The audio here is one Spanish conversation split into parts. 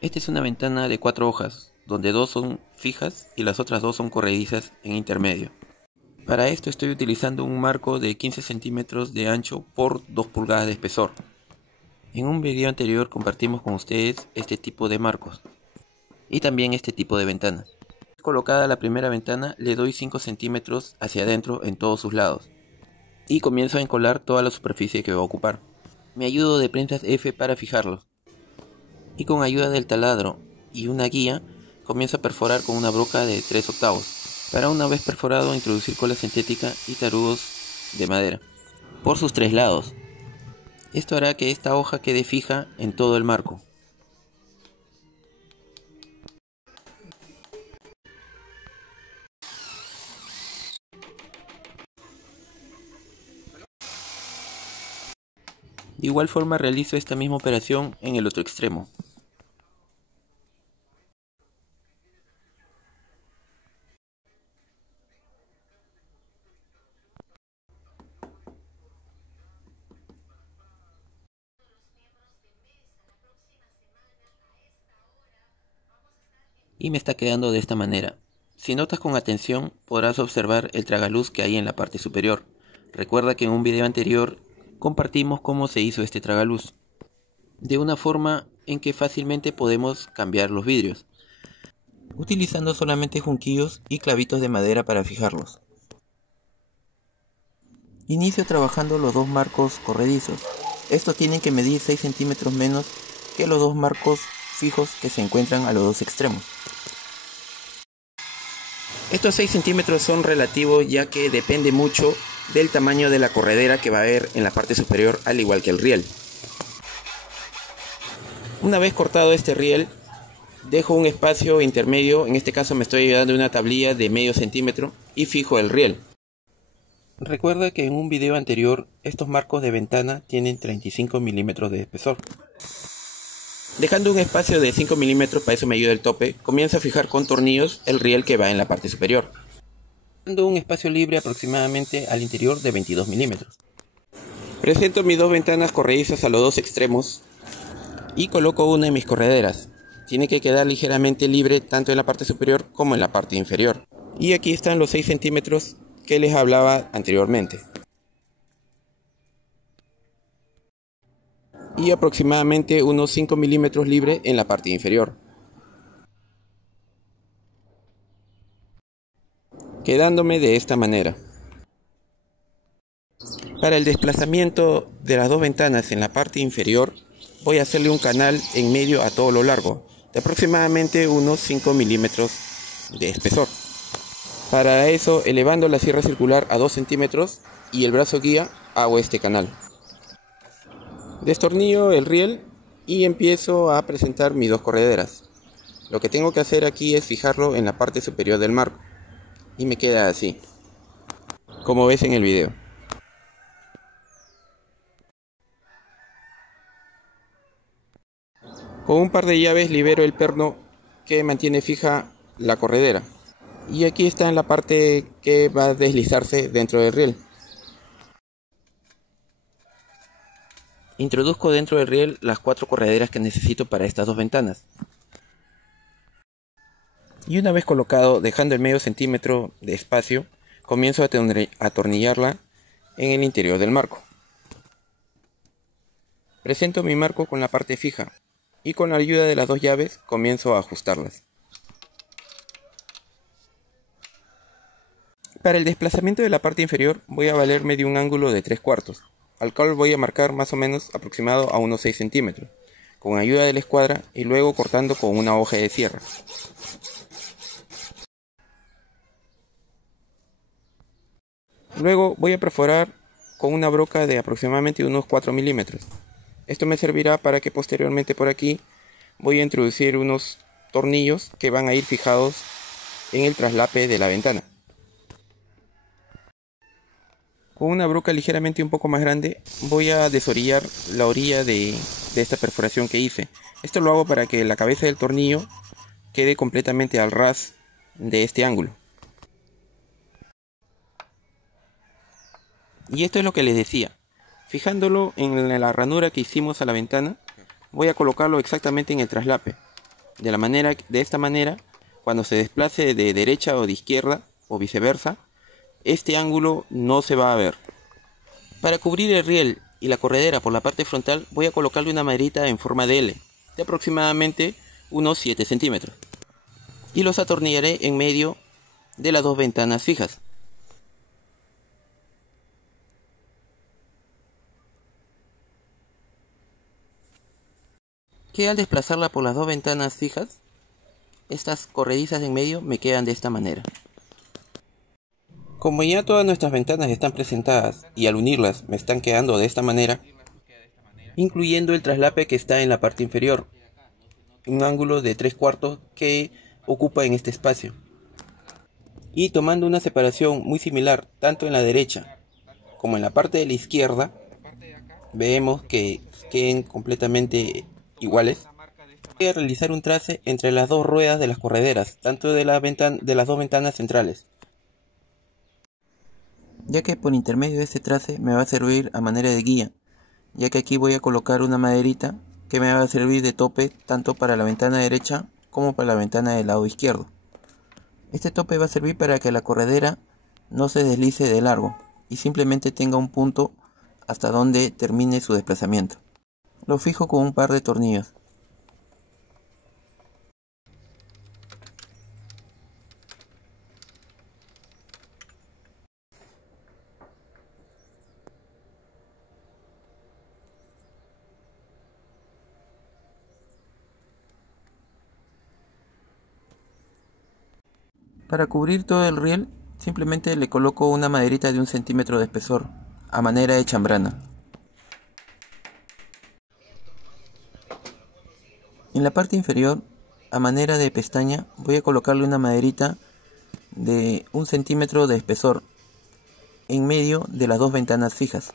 Esta es una ventana de 4 hojas, donde 2 son fijas y las otras 2 son corredizas en intermedio. Para esto estoy utilizando un marco de 15 centímetros de ancho por 2 pulgadas de espesor. En un video anterior compartimos con ustedes este tipo de marcos y también este tipo de ventanas. Colocada la primera ventana, le doy 5 centímetros hacia adentro en todos sus lados y comienzo a encolar toda la superficie que va a ocupar. Me ayudo de prensas F para fijarlos y con ayuda del taladro y una guía comienzo a perforar con una broca de 3/8 para, una vez perforado, introducir cola sintética y tarugos de madera por sus 3 lados. Esto hará que esta hoja quede fija en todo el marco. De igual forma realizo esta misma operación en el otro extremo. Y me está quedando de esta manera. Si notas con atención, podrás observar el tragaluz que hay en la parte superior. Recuerda que en un video anterior compartimos cómo se hizo este tragaluz, de una forma en que fácilmente podemos cambiar los vidrios, utilizando solamente junquillos y clavitos de madera para fijarlos. Inicio trabajando los 2 marcos corredizos. Estos tienen que medir 6 centímetros menos que los 2 marcos fijos que se encuentran a los 2 extremos. Estos 6 centímetros son relativos, ya que depende mucho del tamaño de la corredera que va a haber en la parte superior, al igual que el riel. Una vez cortado este riel, dejo un espacio intermedio, en este caso me estoy ayudando de una tablilla de medio centímetro, y fijo el riel. Recuerda que en un video anterior estos marcos de ventana tienen 35 milímetros de espesor. Dejando un espacio de 5 milímetros, para eso me ayuda el tope, comienzo a fijar con tornillos el riel que va en la parte superior, dando un espacio libre aproximadamente al interior de 22 milímetros. Presento mis 2 ventanas corredizas a los 2 extremos y coloco una de mis correderas. Tiene que quedar ligeramente libre tanto en la parte superior como en la parte inferior. Y aquí están los 6 centímetros que les hablaba anteriormente. Y aproximadamente unos 5 milímetros libre en la parte inferior, quedándome de esta manera. Para el desplazamiento de las 2 ventanas en la parte inferior, voy a hacerle un canal en medio a todo lo largo, de aproximadamente unos 5 milímetros de espesor. Para eso, elevando la sierra circular a 2 centímetros y el brazo guía, hago este canal. Destornillo el riel y empiezo a presentar mis 2 correderas. Lo que tengo que hacer aquí es fijarlo en la parte superior del marco y me queda así, como ves en el video. Con un par de llaves libero el perno que mantiene fija la corredera, y aquí está en la parte que va a deslizarse dentro del riel. Introduzco dentro del riel las 4 correderas que necesito para estas 2 ventanas. Y una vez colocado, dejando el medio centímetro de espacio, comienzo a atornillarla en el interior del marco. Presento mi marco con la parte fija y con la ayuda de las 2 llaves comienzo a ajustarlas. Para el desplazamiento de la parte inferior voy a valerme de un ángulo de 3/4, al cual voy a marcar más o menos aproximado a unos 6 centímetros, con ayuda de la escuadra y luego cortando con una hoja de sierra. Luego voy a perforar con una broca de aproximadamente unos 4 milímetros. Esto me servirá para que posteriormente por aquí voy a introducir unos tornillos que van a ir fijados en el traslape de la ventana. Con una broca ligeramente un poco más grande voy a desorillar la orilla de esta perforación que hice. Esto lo hago para que la cabeza del tornillo quede completamente al ras de este ángulo. Y esto es lo que les decía. Fijándolo en la ranura que hicimos a la ventana, voy a colocarlo exactamente en el traslape. De esta manera, cuando se desplace de derecha o de izquierda o viceversa, este ángulo no se va a ver. Para cubrir el riel y la corredera por la parte frontal, voy a colocarle una maderita en forma de L, de aproximadamente unos 7 centímetros. Y los atornillaré en medio de las dos ventanas fijas. Que al desplazarla por las dos ventanas fijas, estas corredizas en medio me quedan de esta manera. Como ya todas nuestras ventanas están presentadas y al unirlas me están quedando de esta manera, incluyendo el traslape que está en la parte inferior, un ángulo de 3/4 que ocupa en este espacio, y tomando una separación muy similar tanto en la derecha como en la parte de la izquierda, vemos que queden completamente iguales. Voy a realizar un trace entre las dos ruedas de las correderas, tanto de las dos ventanas centrales, ya que por intermedio de este trace me va a servir a manera de guía, ya que aquí voy a colocar una maderita que me va a servir de tope tanto para la ventana derecha como para la ventana del lado izquierdo. Este tope va a servir para que la corredera no se deslice de largo y simplemente tenga un punto hasta donde termine su desplazamiento. Lo fijo con un par de tornillos. Para cubrir todo el riel, simplemente le coloco una maderita de 1 centímetro de espesor, a manera de chambrana. En la parte inferior, a manera de pestaña, voy a colocarle una maderita de 1 centímetro de espesor, en medio de las dos ventanas fijas.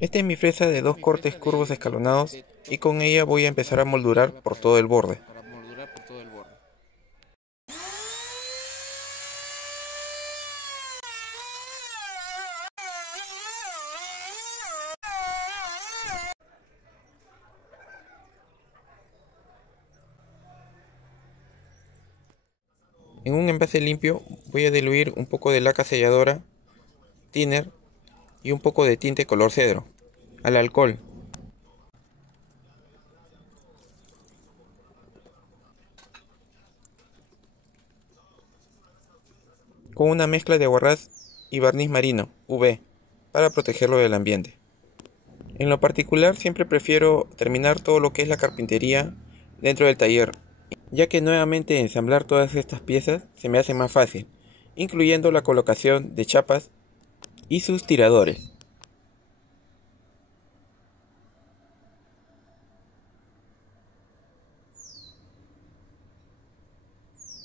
Esta es mi fresa de 2 cortes curvos escalonados y con ella voy a empezar a moldurar por todo el borde. En un envase limpio voy a diluir un poco de laca selladora, thinner y un poco de tinte color cedro, al alcohol. Con una mezcla de aguarrás y barniz marino, UV, para protegerlo del ambiente. En lo particular siempre prefiero terminar todo lo que es la carpintería dentro del taller, ya que nuevamente ensamblar todas estas piezas se me hace más fácil, incluyendo la colocación de chapas y sus tiradores.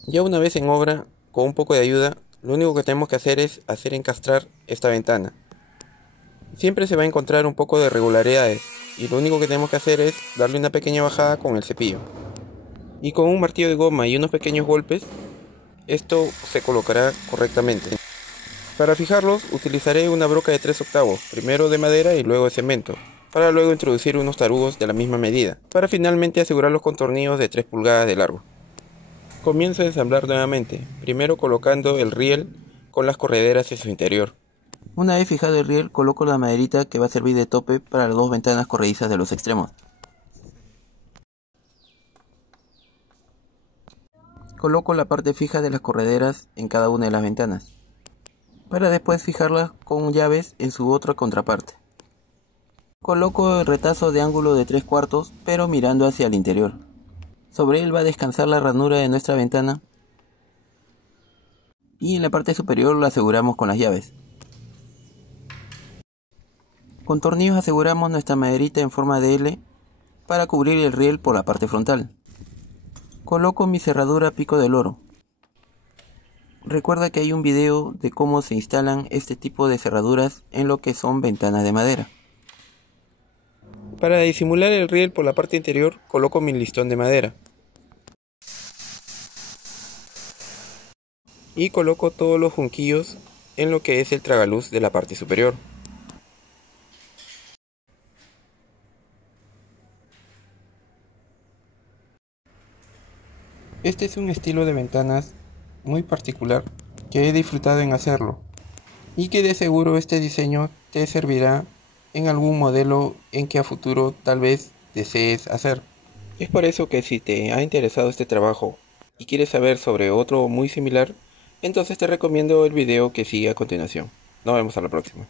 Ya una vez en obra, con un poco de ayuda, lo único que tenemos que hacer es hacer encastrar esta ventana. Siempre se va a encontrar un poco de irregularidades y lo único que tenemos que hacer es darle una pequeña bajada con el cepillo. Y con un martillo de goma y unos pequeños golpes, esto se colocará correctamente. Para fijarlos utilizaré una broca de 3/8, primero de madera y luego de cemento, para luego introducir unos tarugos de la misma medida, para finalmente asegurarlos con tornillos de 3 pulgadas de largo. Comienzo a ensamblar nuevamente, primero colocando el riel con las correderas en su interior. Una vez fijado el riel, coloco la maderita que va a servir de tope para las dos ventanas corredizas de los extremos. Coloco la parte fija de las correderas en cada una de las ventanas, para después fijarlas con llaves en su otra contraparte. Coloco el retazo de ángulo de 3/4, pero mirando hacia el interior. Sobre él va a descansar la ranura de nuestra ventana y en la parte superior lo aseguramos con las llaves. Con tornillos aseguramos nuestra maderita en forma de L para cubrir el riel por la parte frontal. Coloco mi cerradura pico de loro. Recuerda que hay un video de cómo se instalan este tipo de cerraduras en lo que son ventanas de madera. Para disimular el riel por la parte interior coloco mi listón de madera. y coloco todos los junquillos en lo que es el tragaluz de la parte superior. Este es un estilo de ventanas muy particular que he disfrutado en hacerlo y que de seguro este diseño te servirá en algún modelo en que a futuro tal vez desees hacer. Es por eso que si te ha interesado este trabajo y quieres saber sobre otro muy similar, entonces te recomiendo el video que sigue a continuación. Nos vemos a la próxima.